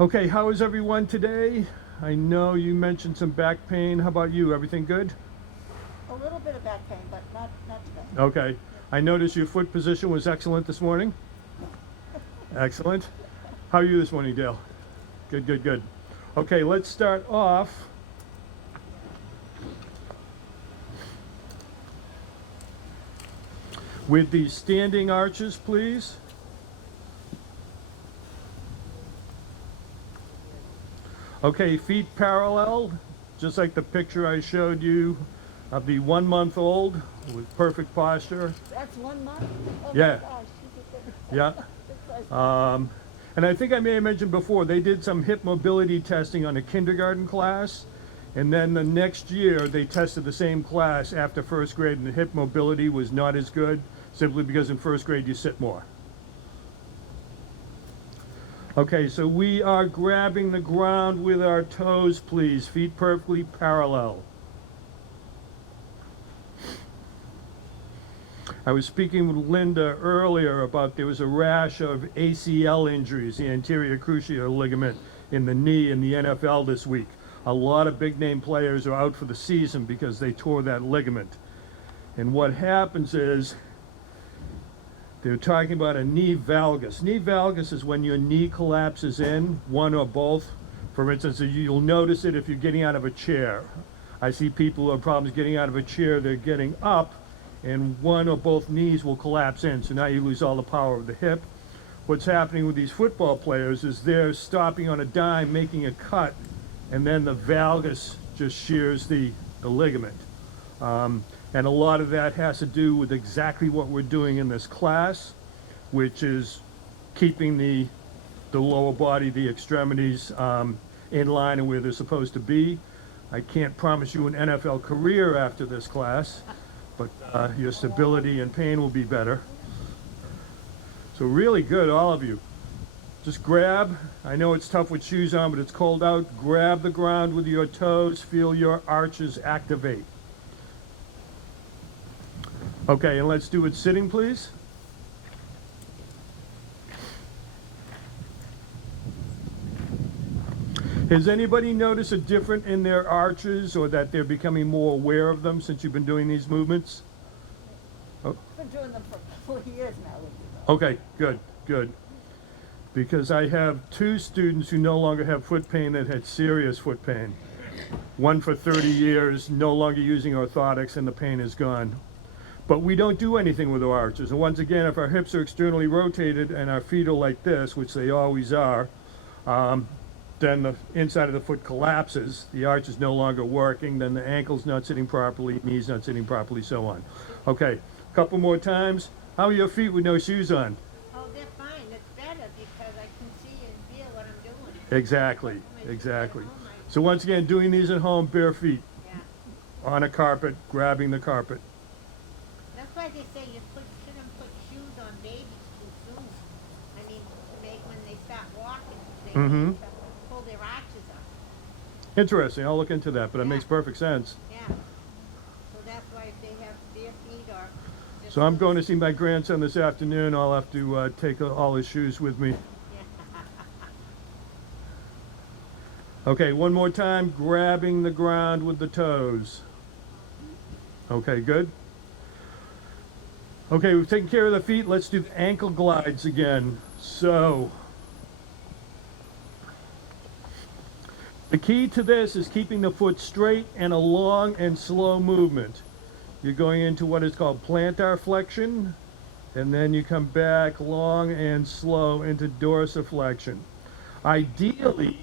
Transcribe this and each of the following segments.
Okay, how is everyone today? I know you mentioned some back pain. How about you? Everything good? A little bit of back pain, but not too bad. Okay. I noticed your foot position was excellent this morning. Excellent. How are you this morning, Dale? Good, good, good. Okay, let's start off with the standing arches, please. Okay, feet parallel, just like the picture I showed you of the 1-month-old with perfect posture. That's 1 month? Oh Yeah. my gosh. Yeah. And I think I may have mentioned before, they did some hip mobility testing on a kindergarten class, and then the next year they tested the same class after first grade, and the hip mobility was not as good, simply because in first grade you sit more. Okay, so we are grabbing the ground with our toes, please, feet perfectly parallel. I was speaking with Linda earlier about there was a rash of ACL injuries, the anterior cruciate ligament in the knee in the NFL this week. A lot of big name players are out for the season because they tore that ligament. And what happens is they're talking about a knee valgus. Knee valgus is when your knee collapses in, one or both. For instance, you'll notice it if you're getting out of a chair. I see people who have problems getting out of a chair, they're getting up, and one or both knees will collapse in, so now you lose all the power of the hip. What's happening with these football players is they're stopping on a dime, making a cut, and then the valgus just shears the ligament. And a lot of that has to do with exactly what we're doing in this class, which is keeping the lower body, the extremities, in line and where they're supposed to be. I can't promise you an NFL career after this class, but your stability and pain will be better. So really good, all of you. Just grab, I know it's tough with shoes on, but it's cold out. Grab the ground with your toes, feel your arches activate. Okay, and let's do it sitting, please. Has anybody noticed a difference in their arches, or that they're becoming more aware of them since you've been doing these movements? I've been doing them for 4 years now with you. Okay, good, good. Because I have 2 students who no longer have foot pain that had serious foot pain. One for 30 years, no longer using orthotics, and the pain is gone. But we don't do anything with our arches. And once again, if our hips are externally rotated and our feet are like this, which they always are, then the inside of the foot collapses. The arch is no longer working. Then the ankle's not sitting properly, knees not sitting properly, so on. Okay, a couple more times. How are your feet with no shoes on? Oh, they're fine. It's better because I can see and feel what I'm doing. Exactly, exactly. So once again, doing these at home, bare feet, Yeah. on a carpet, grabbing the carpet. That's why they say you shouldn't put shoes on babies too soon. I mean, when they start walking, they need to pull their arches up. Interesting, I'll look into that, but it Yeah. makes perfect sense. Yeah. So that's why if they have bare feet or... just So I'm loose- going to see my grandson this afternoon. I'll have to take all his shoes with me. Yeah. Okay, one more time, grabbing the ground with the toes. Okay, good. Okay, we've taken care of the feet. Let's do the ankle glides again. So, the key to this is keeping the foot straight and a long and slow movement. You're going into what is called plantar flexion, and then you come back long and slow into dorsiflexion. Ideally,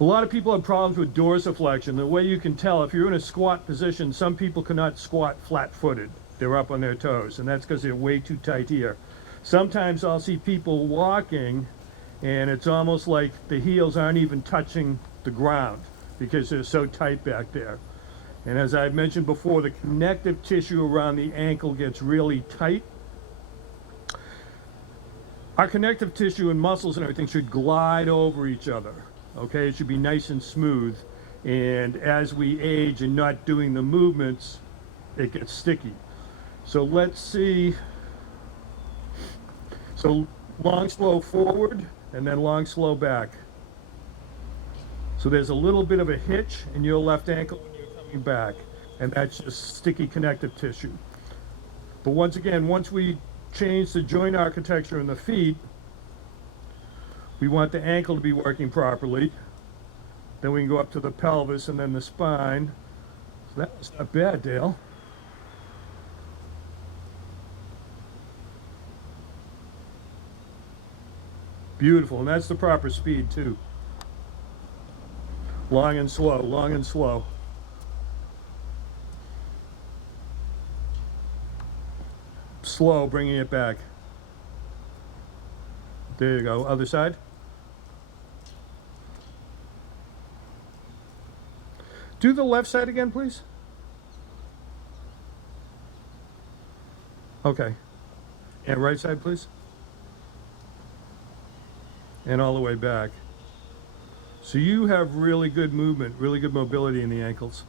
a lot of people have problems with dorsiflexion. The way you can tell, if you're in a squat position, some people cannot squat flat-footed. They're up on their toes, and that's because they're way too tight here. Sometimes I'll see people walking, and it's almost like the heels aren't even touching the ground because they're so tight back there. And as I've mentioned before, the connective tissue around the ankle gets really tight. Our connective tissue and muscles and everything should glide over each other. Okay, it should be nice and smooth. And as we age and not doing the movements, it gets sticky. So let's see. So Long, slow forward, and then long, slow back. So there's a little bit of a hitch in your left ankle when you're coming back, and that's just sticky connective tissue. But once again, once we change the joint architecture in the feet, we want the ankle to be working properly. Then we can go up to the pelvis and then the spine. So that was not bad, Dale. Beautiful, and that's the proper speed too. Long and slow, long and slow. Slow, bringing it back. There you go, other side. Do the left side again, please. Okay. And right side, please. And all the way back. So you have really good movement, really good mobility in the ankles.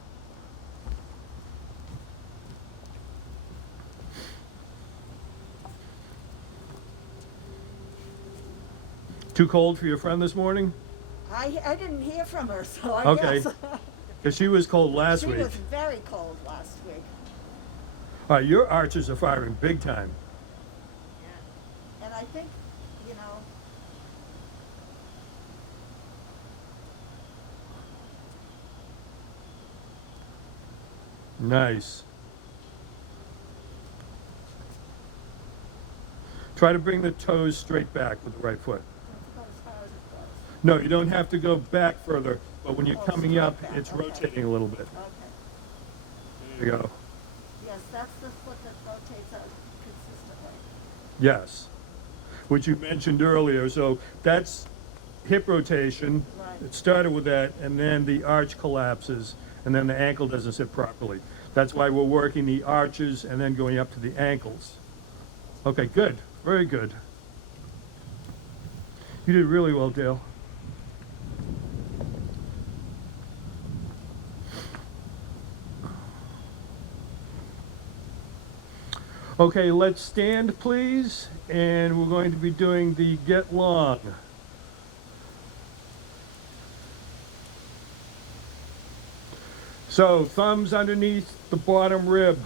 Too cold for your friend this morning? I didn't hear from her, so I Okay. guess. Because she was cold last She week. was very cold last week. All right, your archers are firing big time. Yeah. And I think, you know, Nice. Try to bring the toes straight back with the right foot. let's go as far as it goes. No, you don't have to go back further, but when you're Oh, coming straight up, back, it's okay. rotating a little bit. Okay. There you go. Yes, that's the foot that rotates out consistently. Yes. Which you mentioned earlier. So that's hip rotation. Right. It started with that, and then the arch collapses, and then the ankle doesn't sit properly. That's why we're working the arches and then going up to the ankles. Okay, good. Very good. You did really well, Dale. Okay, let's stand, please, and we're going to be doing the get long. So, thumbs underneath the bottom rib,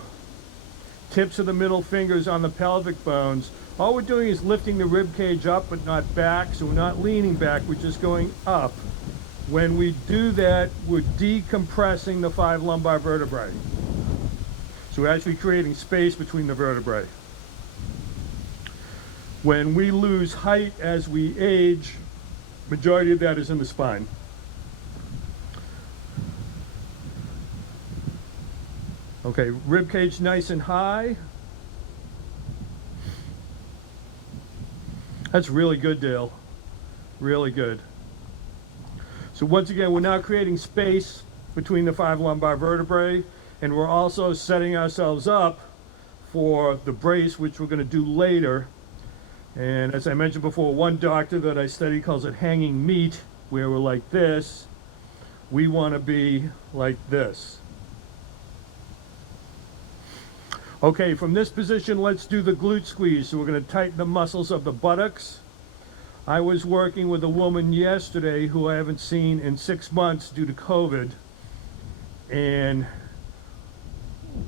tips of the middle fingers on the pelvic bones. All we're doing is lifting the rib cage up but not back, so we're not leaning back, we're just going up. When we do that, we're decompressing the 5 lumbar vertebrae. So we're actually creating space between the vertebrae. When we lose height as we age, majority of that is in the spine. Okay, rib cage nice and high. That's really good, Dale. Really good. So once again, we're now creating space between the 5 lumbar vertebrae, and we're also setting ourselves up for the brace, which we're going to do later. And as I mentioned before, one doctor that I study calls it hanging meat, where we're like this. We want to be like this. Okay, from this position, let's do the glute squeeze. So we're going to tighten the muscles of the buttocks. I was working with a woman yesterday who I haven't seen in 6 months due to COVID. And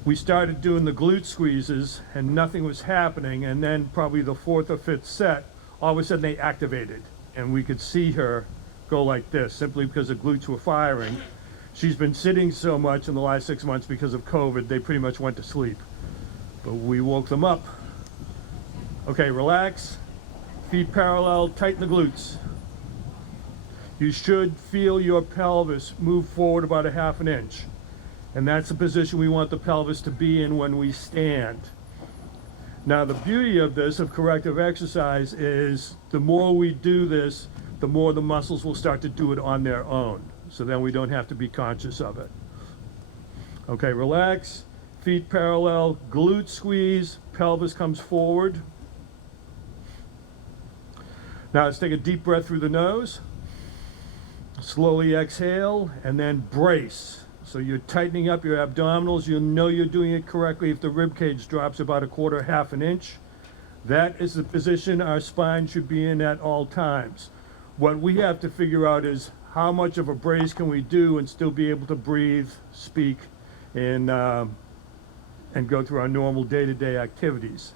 we started doing the glute squeezes and nothing was happening. And then probably the 4th or 5th set, all of a sudden they activated. And we could see her go like this, simply because the glutes were firing. She's been sitting so much in the last 6 months because of COVID, they pretty much went to sleep. But we woke them up. Okay, relax. Feet parallel, tighten the glutes. You should feel your pelvis move forward about a ½ inch. And that's the position we want the pelvis to be in when we stand. Now, the beauty of this, of corrective exercise, is the more we do this, the more the muscles will start to do it on their own. So then we don't have to be conscious of it. Okay, relax. Feet parallel, glute squeeze, pelvis comes forward. Now let's take a deep breath through the nose. Slowly exhale and then brace. So you're tightening up your abdominals. You'll know you're doing it correctly if the rib cage drops about ½ inch. That is the position our spine should be in at all times. What we have to figure out is how much of a brace can we do and still be able to breathe, speak, and go through our normal day-to-day activities.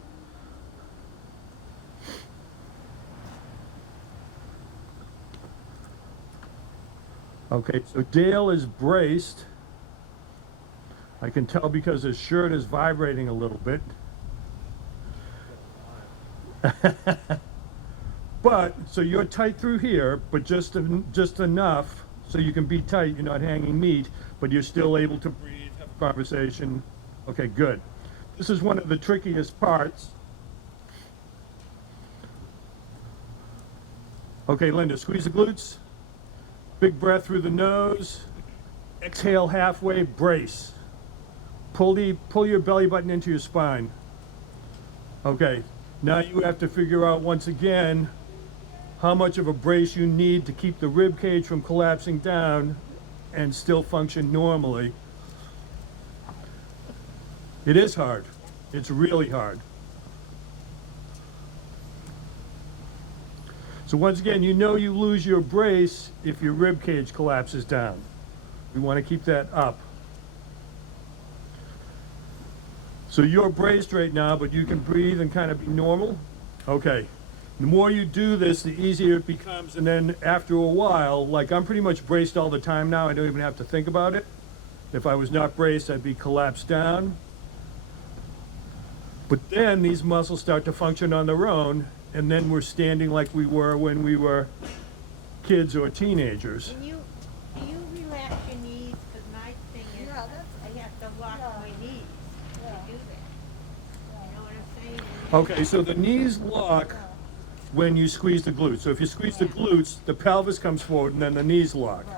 Okay, so Dale is braced. I can tell because his shirt is vibrating a little bit. But, so you're tight through here, but just enough so you can be tight, you're not hanging meat, but you're still able to breathe, have a conversation. Okay, good. This is one of the trickiest parts. Okay, Linda, squeeze the glutes. Big breath through the nose. Exhale halfway, brace. Pull your belly button into your spine. Okay, now you have to figure out once again how much of a brace you need to keep the rib cage from collapsing down and still function normally. It is hard. It's really hard. So once again, you know you lose your brace if your rib cage collapses down. We want to keep that up. So you're braced right now, but you can breathe and kind of be normal. Okay. The more you do this, the easier it becomes. And then after a while, like I'm pretty much braced all the time now. I don't even have to think about it. If I was not braced, I'd be collapsed down. But then these muscles start to function on their own, and then we're standing like we were when we were kids or teenagers. Do you relax your knees? Because my thing is, Yeah, that's- I have to lock yeah. my knees Yeah. to do that. You know what I'm saying? Okay, so the knees lock when you squeeze the glutes. So if you squeeze the glutes, the pelvis comes forward and then the knees lock. Right.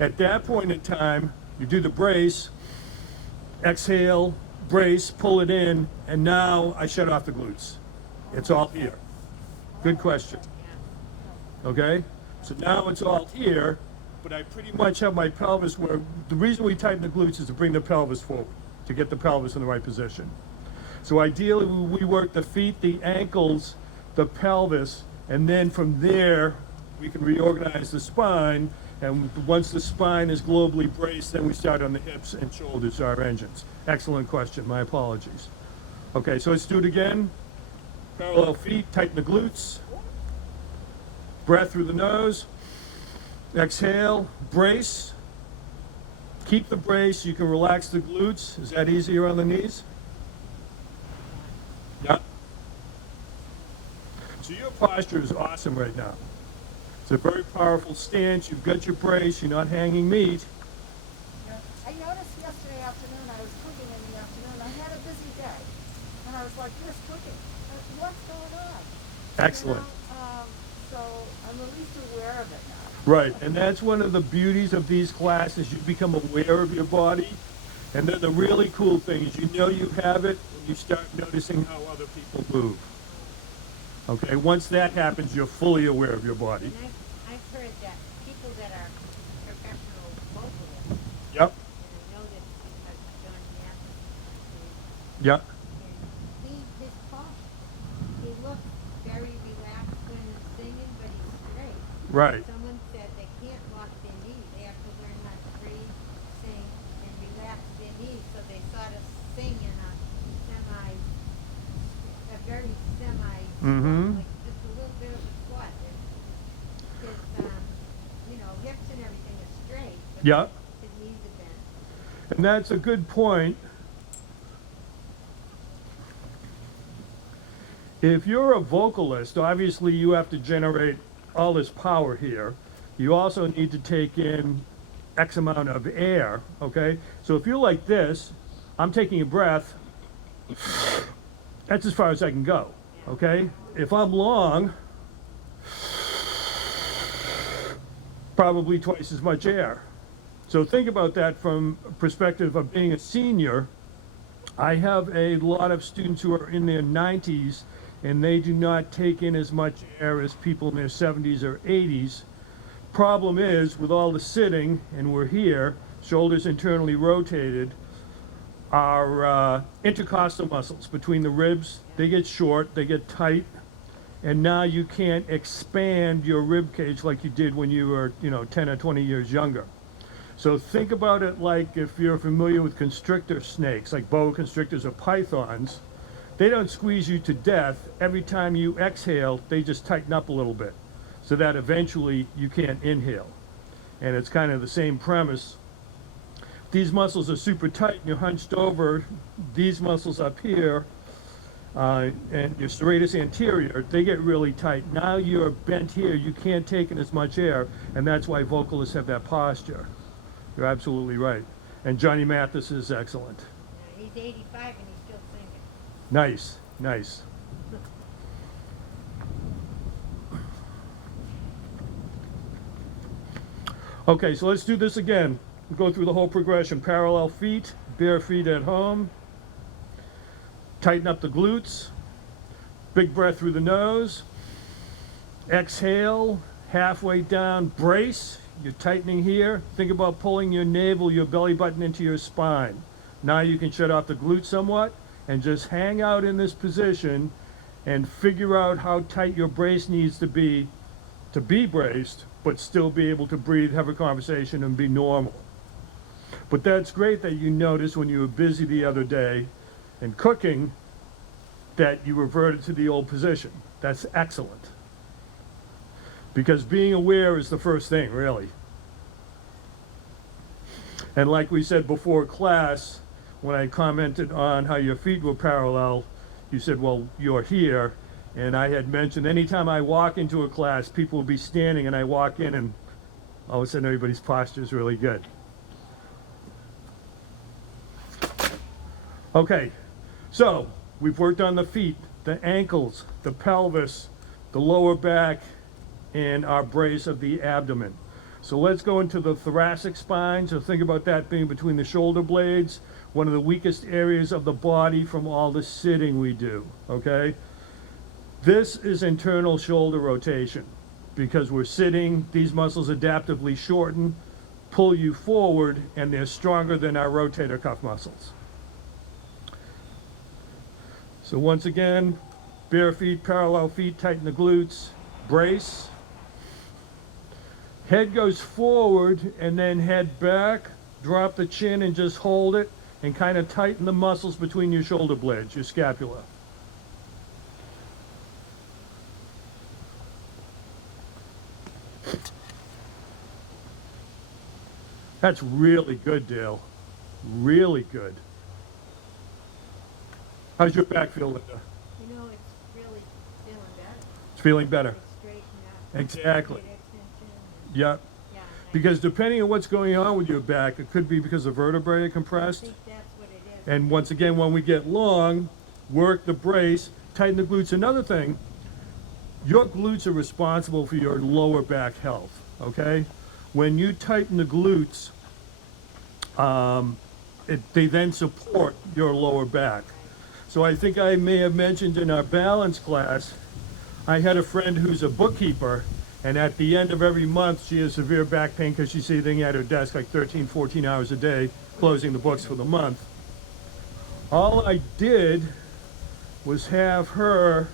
At that point in time, you do the brace, exhale, brace, pull it in, and now I shut off the glutes. It's all here. Good question. Okay? So now it's all here, but I pretty much have my pelvis where the reason we tighten the glutes is to bring the pelvis forward, to get the pelvis in the right position. So ideally, we work the feet, the ankles, the pelvis, and then from there, we can reorganize the spine. And once the spine is globally braced, then we start on the hips and shoulders, our engines. Excellent question. My apologies. Okay, so let's do it again. Parallel feet, tighten the glutes. Breath through the nose. Exhale, brace. Keep the brace. You can relax the glutes. Is that easier on the knees? Yeah. So your posture is awesome right now. It's a very powerful stance. You've got your brace. You're not hanging meat. Yeah. I noticed yesterday afternoon, I was cooking in the afternoon. I had a busy day. And I was like, just cooking. What's going on? Excellent. You know, so I'm at least aware of it now. Right, and that's one of the beauties of these classes. You become aware of your body. And then the really cool thing is you know you have it, and you start noticing how other people move. Okay, once that happens, you're fully aware of your body. And I've heard that people that are professional vocalists, Yep, and I know this because John Mathis, yep, his posture, he looks very relaxed when he's singing, but he's straight. right. Someone said they can't lock their knees, they have to learn how to breathe, sing, and relax their knees, so they sort of sing in a very semi, Mm-hmm. like just a little bit of a squat. His, hips and everything is straight, but Yep. his knees are bent. And that's a good point. If you're a vocalist, obviously you have to generate all this power here. You also need to take in X amount of air, okay? So if you're like this, I'm taking a breath, that's as far as I can go, okay? If I'm long, probably twice as much air. So think about that from perspective of being a senior. I have a lot of students who are in their 90s and they do not take in as much air as people in their 70s or 80s. Problem is, with all the sitting, and we're here, shoulders internally rotated, our intercostal muscles between the ribs. They get short, they get tight, and now you can't expand your rib cage like you did when you were, 10 or 20 years younger. So think about it like if you're familiar with constrictor snakes, like boa constrictors or pythons. They don't squeeze you to death. Every time you exhale, they just tighten up a little bit so that eventually you can't inhale. And it's kind of the same premise. These muscles are super tight and you're hunched over. These muscles up here and your serratus anterior, they get really tight. Now you're bent here, you can't take in as much air, and that's why vocalists have that posture. You're absolutely right. And Johnny Mathis is excellent. Yeah, he's 85 and he's still singing. Nice, nice. Okay, so let's do this again. We'll go through the whole progression. Parallel feet, bare feet at home. Tighten up the glutes. Big breath through the nose. Exhale, halfway down, brace. You're tightening here. Think about pulling your navel, your belly button into your spine. Now you can shut off the glutes somewhat and just hang out in this position and figure out how tight your brace needs to be braced, but still be able to breathe, have a conversation, and be normal. But that's great that you noticed when you were busy the other day and cooking that you reverted to the old position. That's excellent. Because being aware is the first thing, really. And like we said before class, when I commented on how your feet were parallel, you said, well, you're here. And I had mentioned anytime I walk into a class, people will be standing and I walk in and all of a sudden everybody's posture is really good. Okay, so we've worked on the feet, the ankles, the pelvis, the lower back, and our brace of the abdomen. So let's go into the thoracic spine. So think about that being between the shoulder blades, one of the weakest areas of the body from all the sitting we do, okay? This is internal shoulder rotation. Because we're sitting, these muscles adaptively shorten, pull you forward, and they're stronger than our rotator cuff muscles. So once again, bare feet, parallel feet, tighten the glutes, brace. Head goes forward and then head back, drop the chin and just hold it and kind of tighten the muscles between your shoulder blades, your scapula. That's really good, Dale. Really good. How's your back feel, Linda? You know, it's really feeling better. It's feeling better. It's straightened up. Exactly. Great extension. Yep. Yeah. Because depending on what's going on with your back, it could be because the vertebrae are I compressed. think that's what it is. And once again, when we get long, work the brace, tighten the glutes. Another thing, your glutes are responsible for your lower back health, okay? When you tighten the glutes, they then support your lower back. So I think I may have mentioned in our balance class, I had a friend who's a bookkeeper, and at the end of every month, she has severe back pain because she's sitting at her desk like 13, 14 hours a day, closing the books for the month. All I did was have her,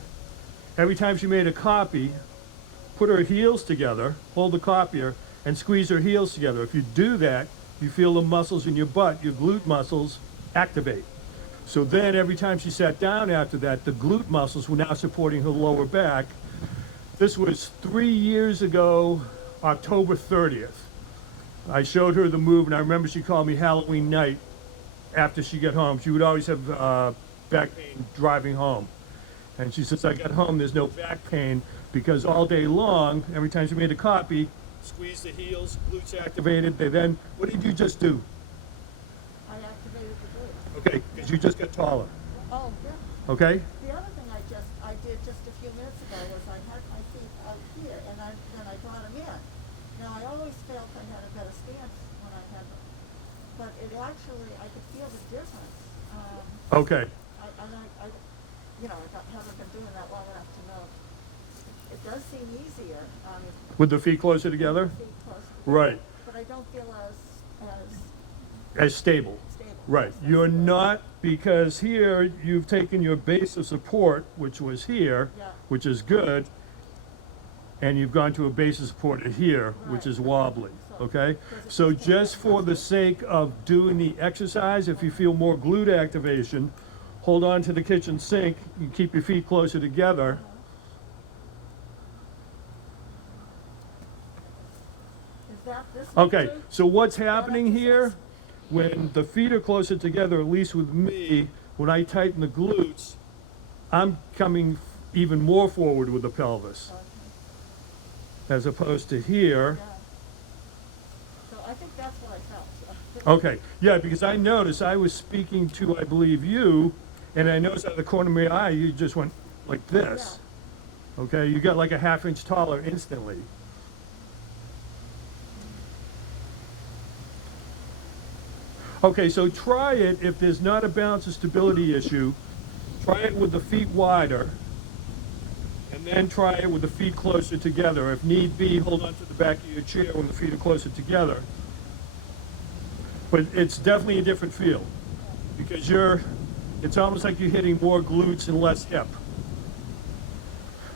every time she made a copy, put her heels together, hold the copier, and squeeze her heels together. If you do that, you feel the muscles in your butt, your glute muscles, activate. So then every time she sat down after that, the glute muscles were now supporting her lower back. This was 3 years ago, October 30th. I showed her the move, and I remember she called me Halloween night after she got home. She would always have back pain driving home. And she says, I got home, there's no back pain, because all day long, every time she made a copy, squeeze the heels, glutes activated. They then, what did you just do? I activated the glute. Okay, because you just got taller. Oh, yeah. Okay? The other thing I did just a few minutes ago was I had my feet out here and then I brought them in. Now I always felt I had a better stance when I had them, but it actually, I could feel the difference. Okay. Haven't been doing that long enough to know. It does seem easier on With the feet closer together? feet close. Right. But I don't feel as As stable. stable. Right, you're not, because here you've taken your base of support, which was here, Yeah. which is good, and you've gone to a base of support at here, which Right. is wobbly, So- okay? because it's So just just for the sake of doing the exercise, if you feel more glute activation, hold on to the kitchen sink, you keep your feet closer together. Is that this one Okay, too? so what's happening exercise? here, when the feet are closer together, at least with me, when I tighten the glutes, I'm coming even more forward with the pelvis, Okay. as opposed to here. Yeah. So I think that's what I felt. So. Okay, yeah, because I noticed I was speaking to, I believe, you, and I noticed out of the corner of my eye, you just went like this. Okay, you got like a half-inch taller instantly. Okay, so try it if there's not a balance or stability issue. Try it with the feet wider, and then try it with the feet closer together. If need be, hold on to the back of your chair when the feet are closer together. But it's definitely a different feel, because it's almost like you're hitting more glutes and less hip.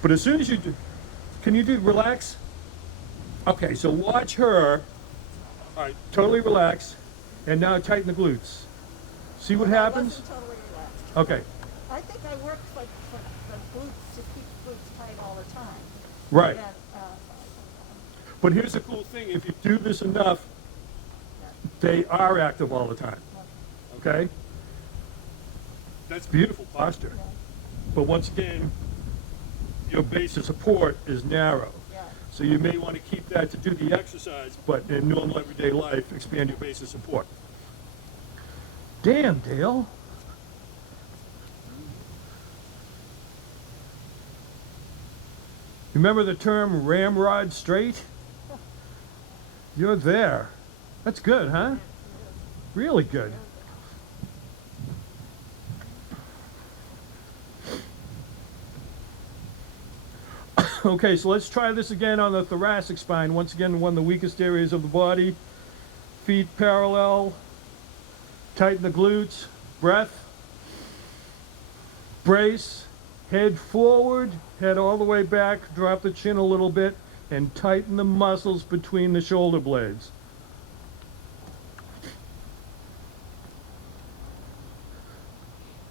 But as soon as you do, can you relax? Okay, so watch her. All right, totally relax. And now tighten the glutes. See what I happens? wasn't totally relaxed. Okay, I think I worked like for the glutes to keep glutes tight all the time. right. And, But here's the cool thing, if you do this enough, they are active all the time, okay? That's beautiful posture. yeah, But once again, your base of support is narrow. yeah. So you may want to keep that to do the exercise, but in normal everyday life, expand your base of support. Damn, Dale. Remember the term ramrod straight? You're there. That's good, huh? Really good. Okay, so let's try this again on the thoracic spine. Once again, one of the weakest areas of the body. Feet parallel. Tighten the glutes. Breath. Brace. Head forward. Head all the way back. Drop the chin a little bit. And tighten the muscles between the shoulder blades.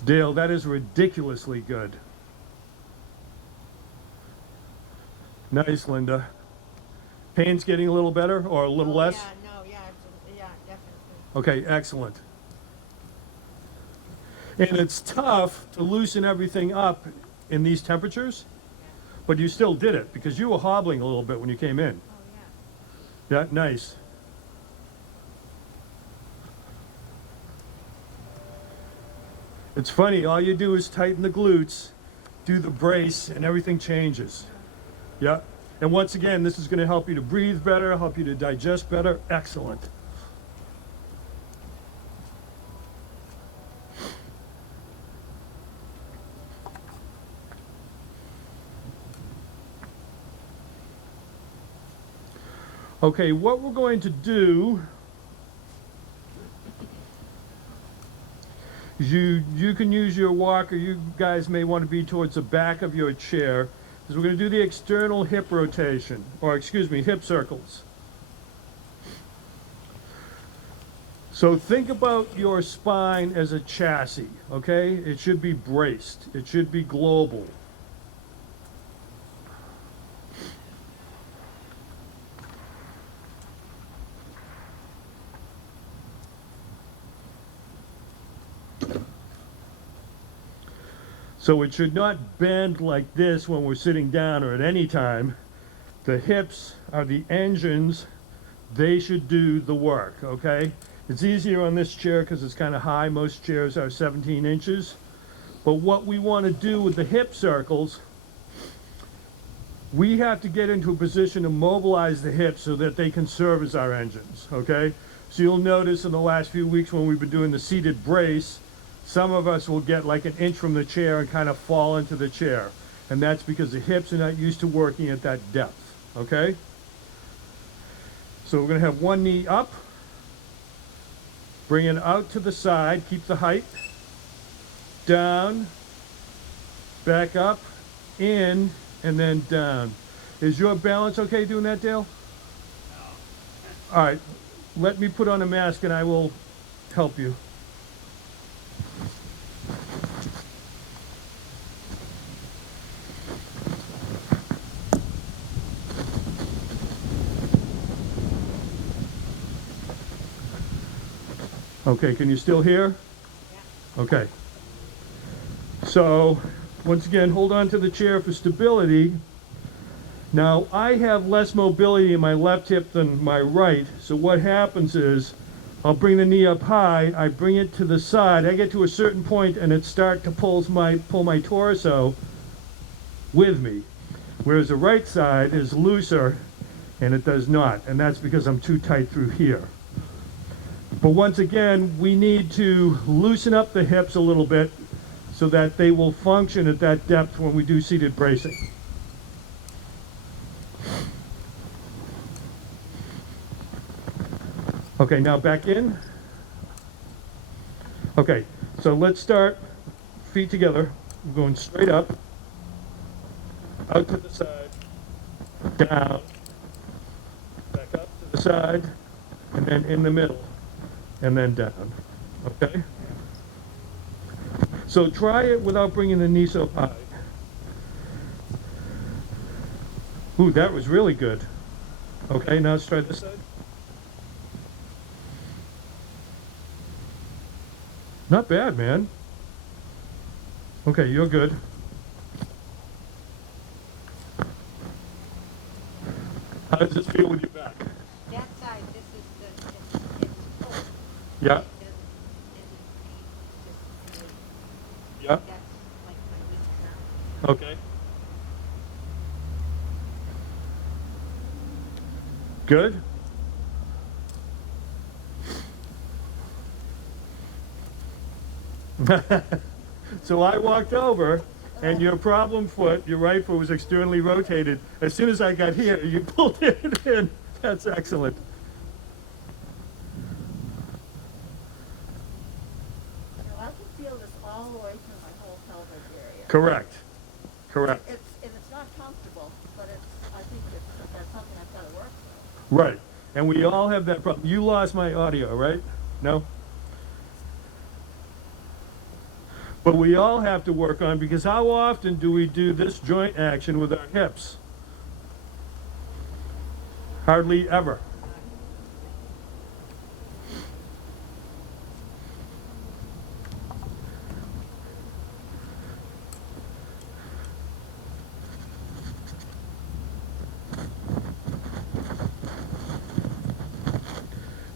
Dale, that is ridiculously good. Nice, Linda. Pain's getting a little better or a little less? Yeah, no, yeah, yeah, definitely. Okay, excellent. And it's tough to loosen everything up in these temperatures, but you still did it because you were hobbling a little bit when you came in. Oh, yeah. Yeah, nice. It's funny, all you do is tighten the glutes, do the brace, and everything changes. Yeah. And once again, this is going to help you to breathe better, help you to digest better. Excellent. Okay, what we're going to do is you can use your walker. You guys may want to be towards the back of your chair, because we're going to do the external hip rotation, or excuse me, hip circles. So think about your spine as a chassis, okay? It should be braced. It should be global. So it should not bend like this when we're sitting down or at any time. The hips are the engines. They should do the work, okay? It's easier on this chair because it's kind of high. Most chairs are 17 inches. But what we want to do with the hip circles, we have to get into a position to mobilize the hips so that they can serve as our engines, okay? So you'll notice in the last few weeks when we've been doing the seated brace, some of us will get like an inch from the chair and kind of fall into the chair. And that's because the hips are not used to working at that depth, okay? So we're going to have one knee up. Bring it out to the side, keep the height. Down, back up, in, and then down. Is your balance okay doing that, Dale? All right, let me put on a mask and I will help you. Okay, can you still hear? Yeah. Okay. So, once again, hold on to the chair for stability. Now, I have less mobility in my left hip than my right, so what happens is, I'll bring the knee up high, I bring it to the side, I get to a certain point and it starts to pull my torso with me. Whereas the right side is looser and it does not, and that's because I'm too tight through here. But once again, we need to loosen up the hips a little bit so that they will function at that depth when we do seated bracing. Okay, now back in. Okay, so let's start feet together. I'm going straight up, out to the side, down, back up to the side, and then in the middle, and then down. Okay? So try it without bringing the knee so high. Ooh, that was really good. Okay, now let's try this side. Not bad, man. Okay, you're good. How does this feel with your back? That side, this is the, it's full. Yeah, It doesn't, yeah, that's like my weak side. okay. Good? So I walked over, and your problem foot, your right foot was externally rotated. As soon as I got here, you pulled it in. That's excellent. I can feel this all the way through my whole pelvic area. Correct. Correct. It's not comfortable, but I think that's something I've got to work with. Right. And we all have that problem. You lost my audio, right? No? But we all have to work on, because how often do we do this joint action with our hips? Hardly ever.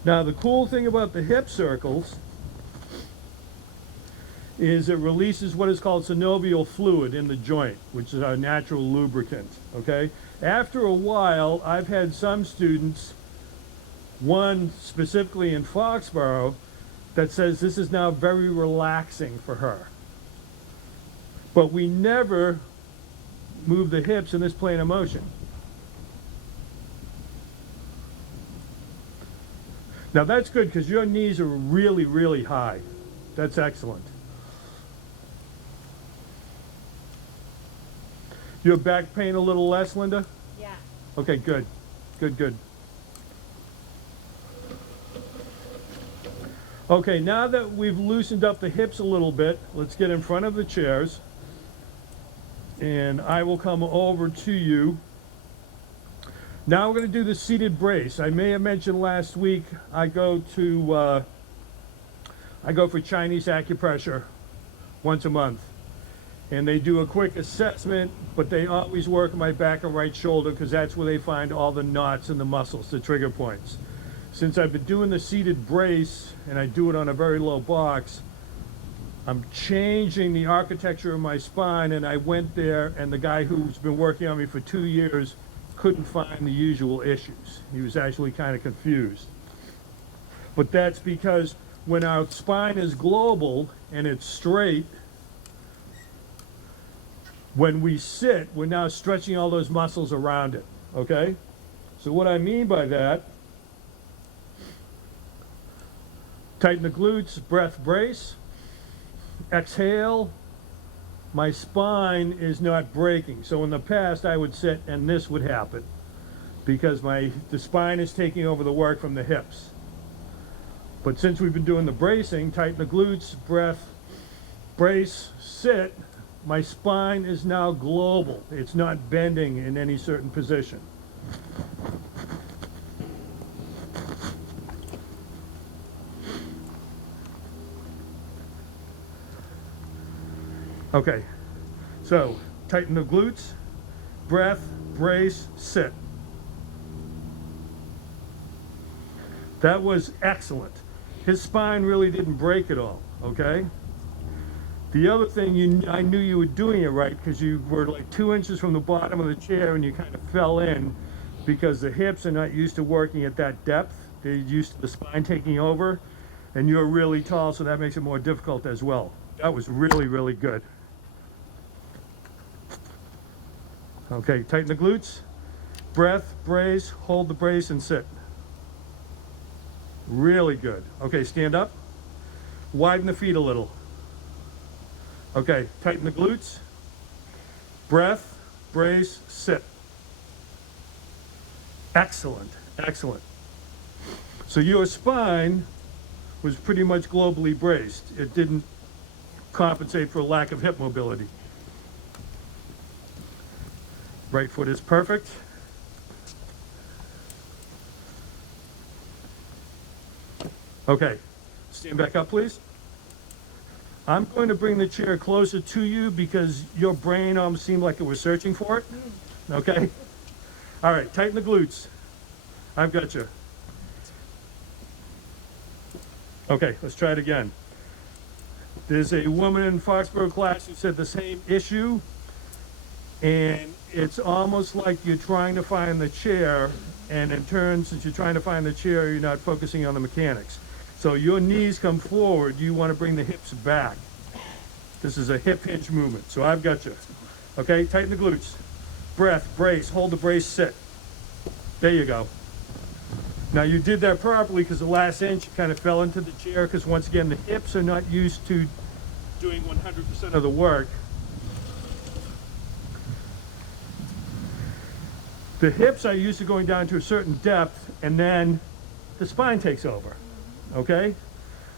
Now the cool thing about the hip circles is it releases what is called synovial fluid in the joint, which is our natural lubricant, okay? After a while, I've had some students, one specifically in Foxborough, that says this is now very relaxing for her. But we never move the hips in this plane of motion. Now that's good, because your knees are really, really high. That's excellent. Your back pain a little less, Linda? Yeah. Okay, good. Good, good. Okay, now that we've loosened up the hips a little bit, let's get in front of the chairs. And I will come over to you. Now we're going to do the seated brace. I may have mentioned last week I go for Chinese acupressure once a month. And they do a quick assessment, but they always work my back and right shoulder, because that's where they find all the knots in the muscles, the trigger points. Since I've been doing the seated brace, and I do it on a very low box, I'm changing the architecture of my spine, and I went there, and the guy who's been working on me for 2 years couldn't find the usual issues. He was actually kind of confused. But that's because when our spine is global and it's straight, when we sit, we're now stretching all those muscles around it, okay? So what I mean by that Tighten the glutes, breath, brace. Exhale. My spine is not breaking. So in the past I would sit and this would happen because the spine is taking over the work from the hips. But since we've been doing the bracing, tighten the glutes, breath, brace, sit, my spine is now global. It's not bending in any certain position. Okay, so tighten the glutes, breath, brace, sit. That was excellent. His spine really didn't break at all, okay? The other thing, I knew you were doing it right because you were like 2 inches from the bottom of the chair and you kind of fell in because the hips are not used to working at that depth. They're used to the spine taking over, and you're really tall, so that makes it more difficult as well. That was really, really good. Okay, tighten the glutes, breath, brace, hold the brace and sit. Really good. Okay, stand up, widen the feet a little. Okay, tighten the glutes, breath, brace, sit. Excellent, excellent. So your spine was pretty much globally braced. It didn't compensate for a lack of hip mobility. Right foot is perfect. Okay, stand back up, please. I'm going to bring the chair closer to you because your brain almost seemed like it was searching for it. Okay? All right, tighten the glutes. I've got you. Okay, let's try it again. There's a woman in Foxborough class who said the same issue, and it's almost like you're trying to find the chair, and in turn, since you're trying to find the chair, you're not focusing on the mechanics. So your knees come forward, you want to bring the hips back. This is a hip hinge movement, so I've got you. Okay, tighten the glutes. Breath, brace, hold the brace, sit. There you go. Now you did that properly because the last inch you kind of fell into the chair because once again the hips are not used to doing 100% of the work. The hips are used to going down to a certain depth and then the spine takes over, okay?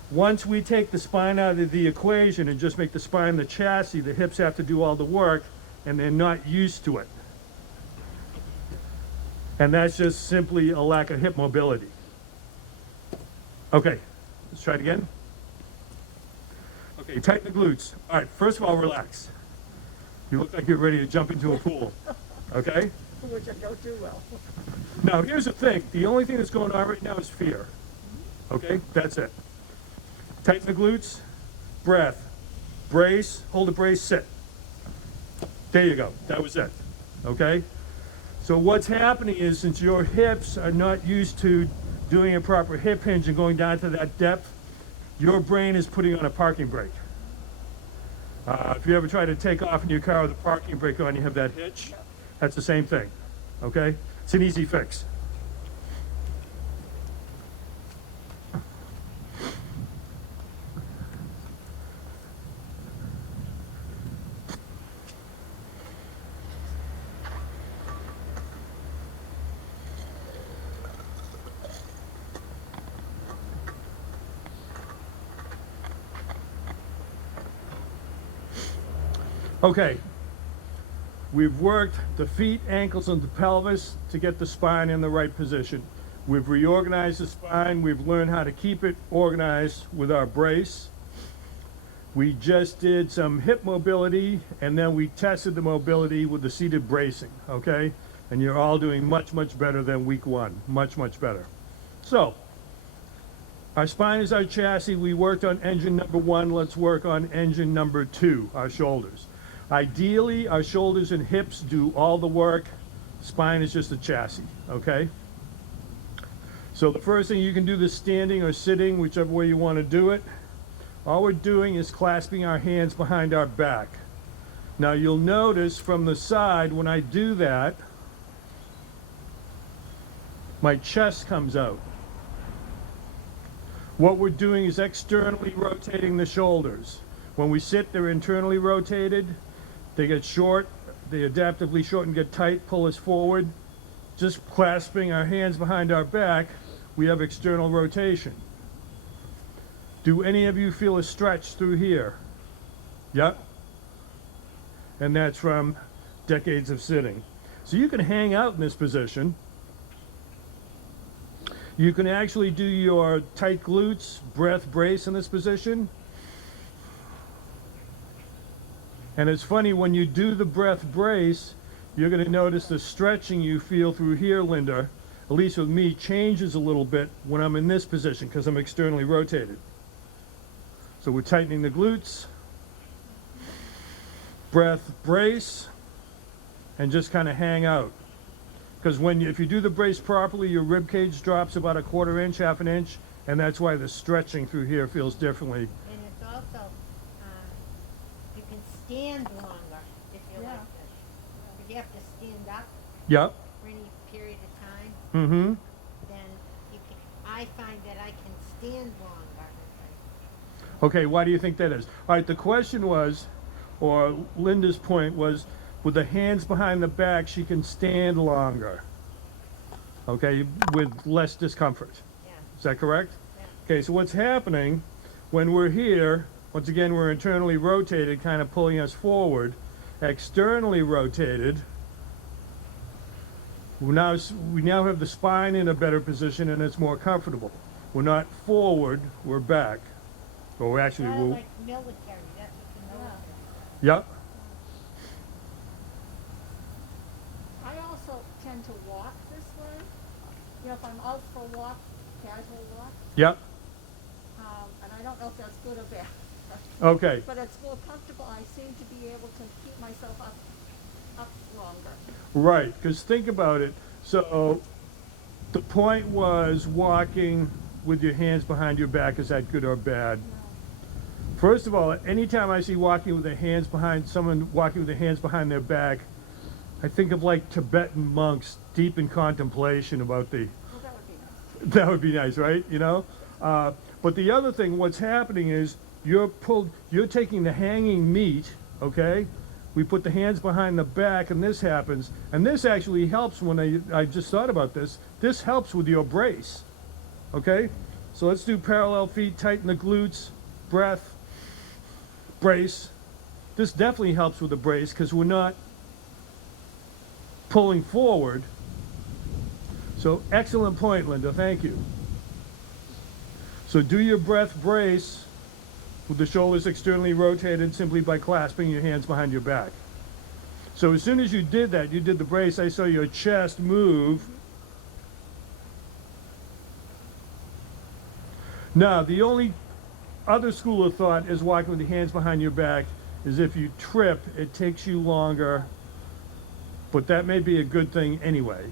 Once we take the spine out of the equation and just make the spine the chassis, the hips have to do all the work and they're not used to it. And that's just simply a lack of hip mobility. Okay, let's try it again. Okay, tighten the glutes. All right, first of all, relax. You look like you're ready to jump into a pool, okay? Which I don't do well. Now, here's the thing. The only thing that's going on right now is fear. Okay, that's it. Tighten the glutes, breath, brace, hold the brace, sit. There you go. That was it. Okay? So what's happening is since your hips are not used to doing a proper hip hinge and going down to that depth, your brain is putting on a parking brake. If you ever try to take off in your car with a parking brake on, you have that hitch. That's the same thing. Okay? It's an easy fix. Okay, we've worked the feet, ankles, and the pelvis to get the spine in the right position. We've reorganized the spine. We've learned how to keep it organized with our brace. We just did some hip mobility, and then we tested the mobility with the seated bracing, okay? And you're all doing much, much better than week one. Much, much better. So, our spine is our chassis. We worked on engine number one. Let's work on engine number two, our shoulders. Ideally, our shoulders and hips do all the work. Spine is just a chassis, okay? So the first thing you can do this standing or sitting, whichever way you want to do it. All we're doing is clasping our hands behind our back. Now you'll notice from the side when I do that, my chest comes out. What we're doing is externally rotating the shoulders. When we sit, they're internally rotated. They get short, they adaptively shorten, get tight, pull us forward. Just clasping our hands behind our back, we have external rotation. Do any of you feel a stretch through here? Yep. And that's from decades of sitting. So you can hang out in this position. You can actually do your tight glutes, breath brace in this position. And it's funny, when you do the breath brace, you're going to notice the stretching you feel through here, Linda, at least with me, changes a little bit when I'm in this position because I'm externally rotated. So we're tightening the glutes, breath brace, and just kind of hang out. Because if you do the brace properly, your rib cage drops about 1/4 inch, 1/2 inch, and that's why the stretching through here feels differently. And it's also, you can stand longer if you like this. If you have to stand up Yep. for any period of time, Mm-hmm. then you can, I find that I can stand longer. Okay, why do you think that is? All right, the question was, or Linda's point was, with the hands behind the back, she can stand longer. Okay, with less discomfort. Yeah, Is that correct? yeah. Okay, so what's happening when we're here, once again, we're internally rotated, kind of pulling us forward. Externally rotated, we now have the spine in a better position and it's more comfortable. We're not forward, we're back. Or we're actually, Kind of like military, that's what the military. yep, I also tend to walk this way. You know, if I'm out for a walk, casual walk, yep, and I don't know if that's good or bad. okay. But it's more comfortable. I seem to be able to keep myself up longer. Right, because think about it. So the point was walking with your hands behind your back. Is that good or bad? First of all, anytime I see walking with their hands behind someone walking with their hands behind their back, I think of like Tibetan monks deep in contemplation about the. Well, that would be nice. That would be nice, right? You know. But the other thing, what's happening is you're taking the hanging meat, okay? We put the hands behind the back and this happens. And this actually helps when I just thought about this. This helps with your brace, okay? So let's do parallel feet, tighten the glutes, breath, brace. This definitely helps with the brace because we're not pulling forward. So excellent point, Linda, thank you. So do your breath brace with the shoulders externally rotated simply by clasping your hands behind your back. So as soon as you did that, you did the brace, I saw your chest move. Now, the only other school of thought is walking with the hands behind your back is if you trip, it takes you longer, but that may be a good thing anyway,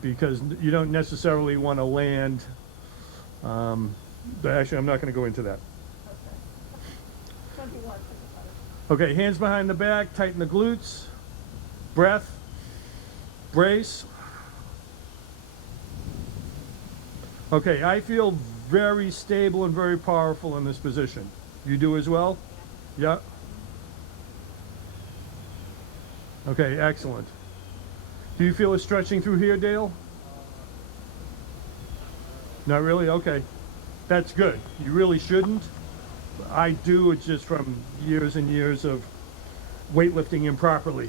because you don't necessarily want to land. Actually, I'm not going to go into that. Okay. 21. Okay, hands behind the back, tighten the glutes, breath, brace. Okay, I feel very stable and very powerful in this position. You do as well? Yeah. Okay, excellent. Do you feel a stretching through here, Dale? Not really? Okay. That's good. You really shouldn't. I do. It's just from years and years of weightlifting improperly.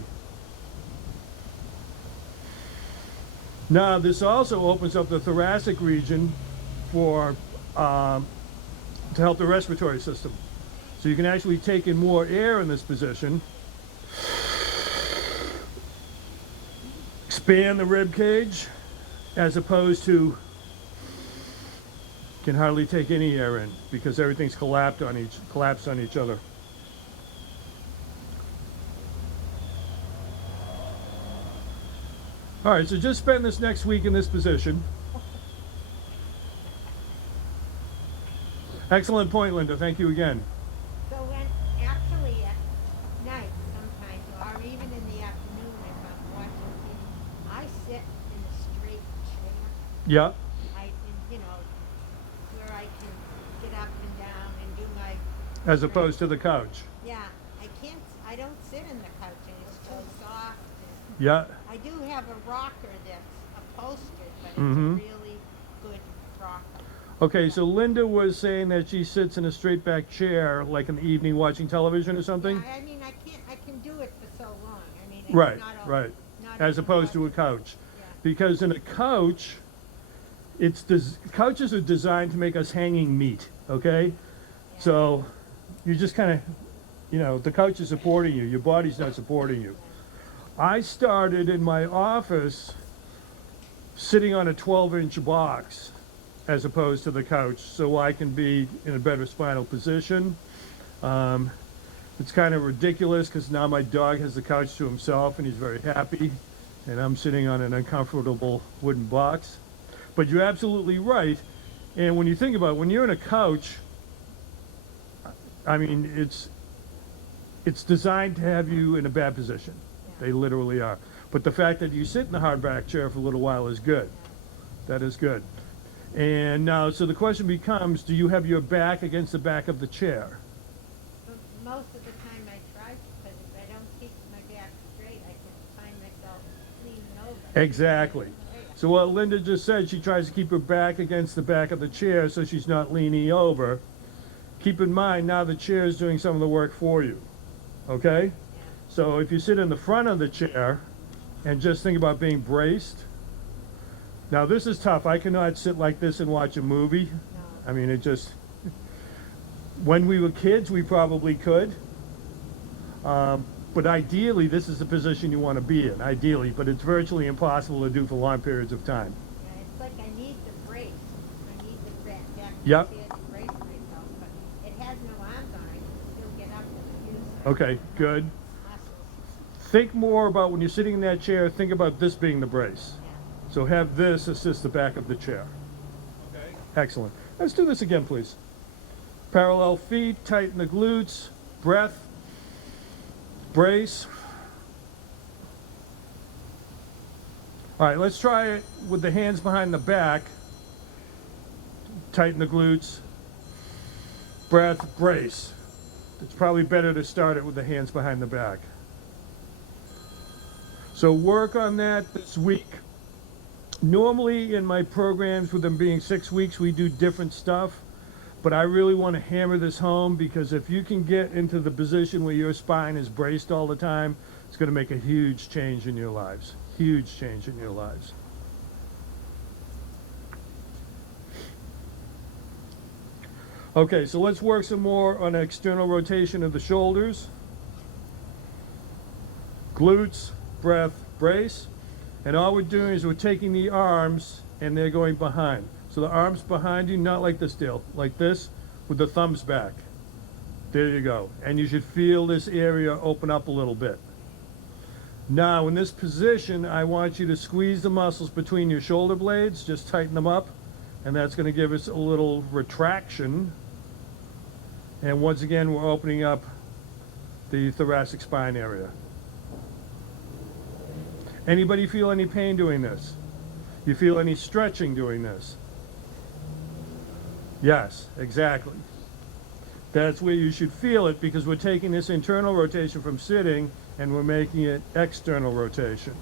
Now, this also opens up the thoracic region for to help the respiratory system. So you can actually take in more air in this position. Expand the rib cage as opposed to can hardly take any air in because everything's collapsed on each other. All right, so just spend this next week in this position. Excellent point, Linda. Thank you again. So when, actually at night sometimes, or even in the afternoon if I'm watching TV, I sit in a straight chair. Yeah. You know, where I can get up and down and do my, As opposed to the couch. yeah, I don't sit in the couch and it's so soft. And Yeah. I do have a rocker that's upholstered, but it's Mhm. a really good rocker. Okay, so Linda was saying that she sits in a straight back chair, like in the evening watching television or something? Yeah, I mean, I can do it for so long. I mean, it's Right, not right. not As even opposed to a hard. couch. Yeah. Because in a couch, couches are designed to make us hanging meat, okay? Yeah. So you just kind of, the couch is supporting you, your body's not supporting you. I started in my office sitting on a 12-inch box as opposed to the couch, so I can be in a better spinal position. It's kind of ridiculous because now my dog has the couch to himself and he's very happy, and I'm sitting on an uncomfortable wooden box. But you're absolutely right, and when you think about it, when you're in a couch, I mean, it's designed to have you in a bad position. Yeah. They literally are. But the fact that you sit in the hardback chair for a little while is good. That is good. And now, so the question becomes, do you have your back against the back of the chair? But most of the time I try to, because if I don't keep my back straight, I can find myself leaning over. Exactly. So what Linda just said, she tries to keep her back against the back of the chair so she's not leaning over. Keep in mind, now the chair is doing some of the work for you, okay? Yeah. So if you sit in the front of the chair and just think about being braced. Now this is tough. I cannot sit like this and watch a movie. No. I mean, it just, when we were kids, we probably could. But ideally, this is the position you want to be in, ideally, but it's virtually impossible to do for long periods of time. Yeah, it's like I need the brace. I need the back Yep. chair to brace myself, but it has no arms on. I can still get up and use Okay, good. muscles. Think more about when you're sitting in that chair, think about this being the brace. Yeah. So have this assist the back of the chair. Okay. Excellent. Let's do this again, please. Parallel feet, tighten the glutes, breath, brace. All right, let's try it with the hands behind the back. Tighten the glutes, breath, brace. It's probably better to start it with the hands behind the back. So work on that this week. Normally in my programs, with them being 6 weeks, we do different stuff. But I really want to hammer this home, because if you can get into the position where your spine is braced all the time, it's going to make a huge change in your lives. Huge change in your lives. Okay, so let's work some more on external rotation of the shoulders. Glutes, breath, brace. And all we're doing is we're taking the arms and they're going behind. So the arms behind you, not like this, Dale, like this, with the thumbs back. There you go. And you should feel this area open up a little bit. Now, in this position, I want you to squeeze the muscles between your shoulder blades, just tighten them up, and that's going to give us a little retraction. And once again, we're opening up the thoracic spine area. Anybody feel any pain doing this? You feel any stretching doing this? Yes, exactly. That's where you should feel it, because we're taking this internal rotation from sitting and we're making it external rotation.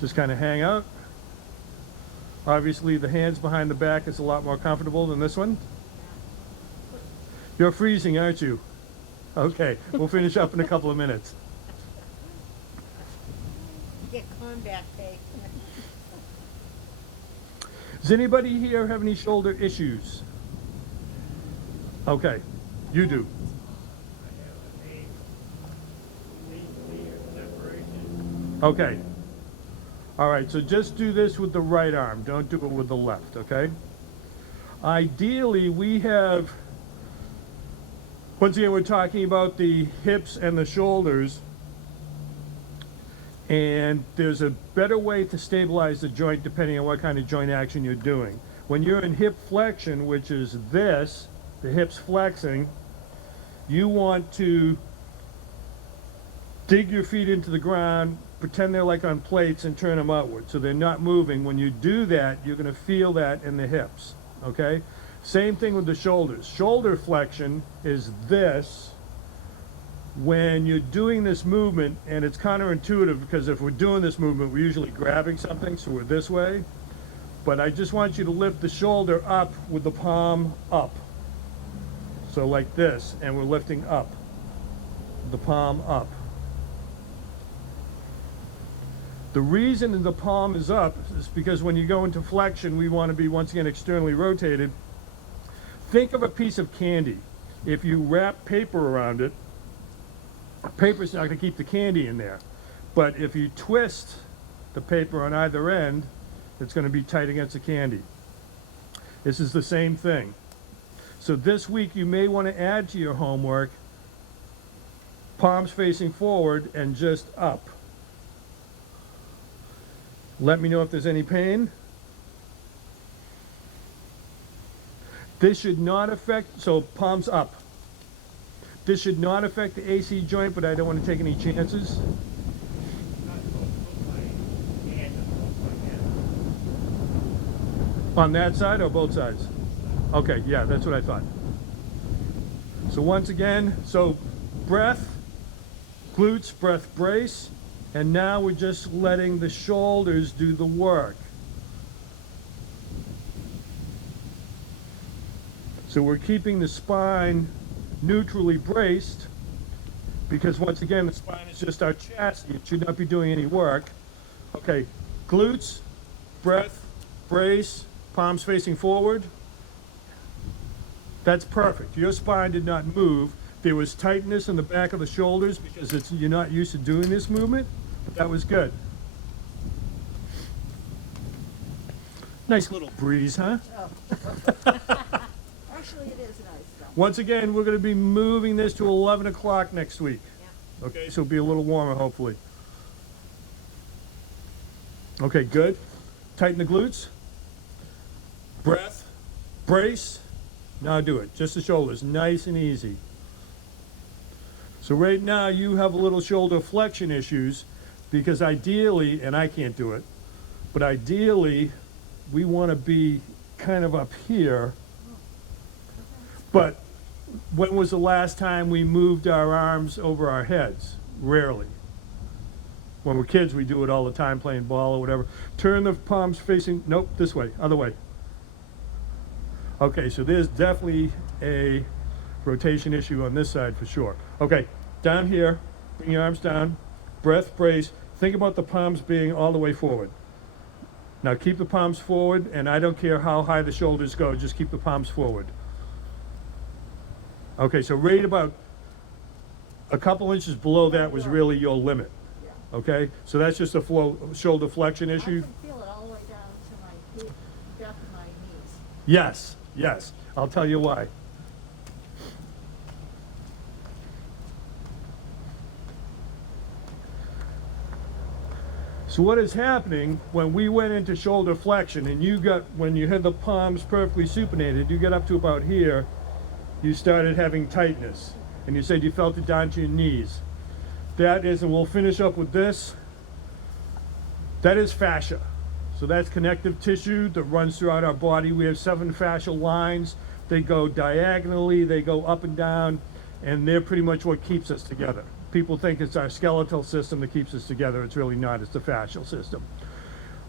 Just kind of hang out. Obviously the hands behind the back is a lot more comfortable than this one. You're freezing, aren't you? Okay, we'll finish up in a couple of minutes. Get combat pay. Does anybody here have any shoulder issues? Okay, you do. Okay. All right, so just do this with the right arm. Don't do it with the left, okay? Ideally, we have, once again, we're talking about the hips and the shoulders. And there's a better way to stabilize the joint depending on what kind of joint action you're doing. When you're in hip flexion, which is this, the hips flexing, you want to dig your feet into the ground pretend they're like on plates and turn them outward so they're not moving. When you do that, you're going to feel that in the hips, okay? Same thing with the shoulders. Shoulder flexion is this. When you're doing this movement, and it's counterintuitive because if we're doing this movement, we're usually grabbing something, so we're this way. But I just want you to lift the shoulder up with the palm up. So like this, and we're lifting up, the palm up. The reason the palm is up is because when you go into flexion, we want to be, once again, externally rotated. Think of a piece of candy. If you wrap paper around it, paper's not going to keep the candy in there. But if you twist the paper on either end, it's going to be tight against the candy. This is the same thing. So this week you may want to add to your homework palms facing forward and just up. Let me know if there's any pain. This should not affect, so palms up. This should not affect the AC joint, but I don't want to take any chances. On that side or both sides? Okay, yeah, that's what I thought. So once again, so breath, glutes, breath brace, and now we're just letting the shoulders do the work. So we're keeping the spine neutrally braced because once again, the spine is just our chassis. It should not be doing any work. Okay, glutes, breath, brace, palms facing forward. That's perfect. Your spine did not move. There was tightness in the back of the shoulders because you're not used to doing this movement. That was good. Nice little breeze, huh? Oh. Actually, it is nice though. Once again, we're going to be moving this to 11 o'clock next week. Yeah. Okay, so it'll be a little warmer, hopefully. Okay, good. Tighten the glutes. Breath. Brace. Now do it. Just the shoulders. Nice and easy. So right now you have a little shoulder flexion issues because ideally, and I can't do it, but ideally we want to be kind of up here. But when was the last time we moved our arms over our heads? Rarely. When we're kids, we do it all the time, playing ball or whatever. Turn the palms facing, nope, this way, other way. Okay, so there's definitely a rotation issue on this side for sure. Okay, down here, bring your arms down, breath, brace. Think about the palms being all the way forward. Now keep the palms forward, and I don't care how high the shoulders go, just keep the palms forward. Okay, so right about a couple inches below that was really your limit. Yeah. Okay, so that's just a shoulder flexion issue. I can feel it all the way down to my feet, back of my knees. Yes, yes, I'll tell you why. So what is happening when we went into shoulder flexion and when you had the palms perfectly supinated, you get up to about here, you started having tightness, and you said you felt it down to your knees. That is, and we'll finish up with this, that is fascia. So that's connective tissue that runs throughout our body. We have 7 fascial lines. They go diagonally, they go up and down, and they're pretty much what keeps us together. People think it's our skeletal system that keeps us together. It's really not, it's the fascial system.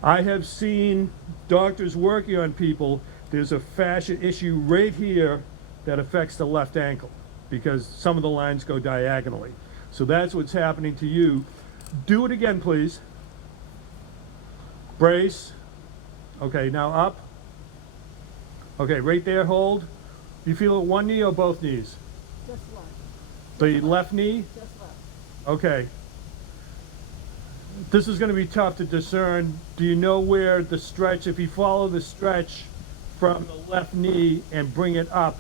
I have seen doctors working on people, there's a fascia issue right here that affects the left ankle because some of the lines go diagonally. So that's what's happening to you. Do it again, please. Brace. Okay, now up. Okay, right there, hold. You feel it one knee or both knees? Just left. The left knee? Just left. Okay. This is going to be tough to discern. Do you know where the stretch, if you follow the stretch from the left knee and bring it up,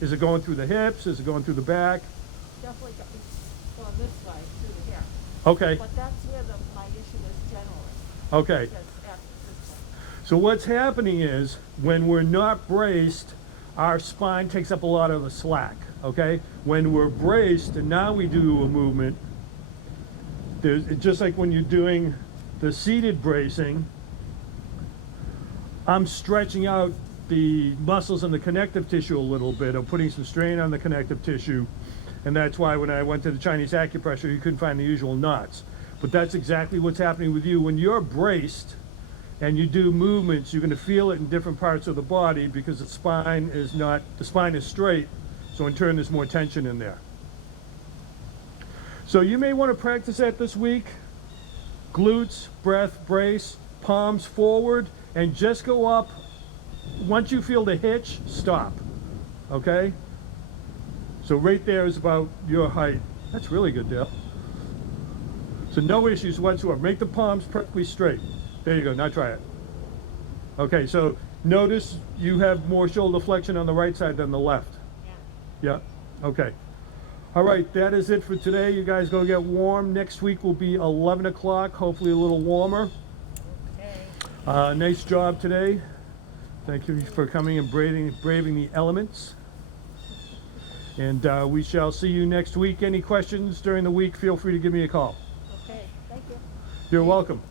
is it going through the hips? Is it going through the back? Definitely going this way through the hair. Okay, But that's where my issue is generally. okay. Because after this one. So what's happening is when we're not braced, our spine takes up a lot of the slack, okay? When we're braced and now we do a movement, there's just like when you're doing the seated bracing, I'm stretching out the muscles and the connective tissue a little bit. I'm putting some strain on the connective tissue, and that's why when I went to the Chinese acupressure, you couldn't find the usual knots. But that's exactly what's happening with you. When you're braced and you do movements, you're going to feel it in different parts of the body because the spine is straight, so in turn there's more tension in there. So you may want to practice that this week. Glutes, breath, brace, palms forward, and just go up. Once you feel the hitch, stop. Okay? So right there is about your height. That's really good, Dale. So no issues whatsoever. Make the palms perfectly straight. There you go. Now try it. Okay, so notice you have more shoulder flexion on the right side than the left. Yeah. Yeah? Okay. All right, that is it for today. You guys go get warm. Next week will be 11 o'clock, hopefully a little warmer. Okay. Nice job today. Thank you for coming and braving the elements. And we shall see you next week. Any questions during the week, feel free to give me a call. Okay, thank you. You're welcome.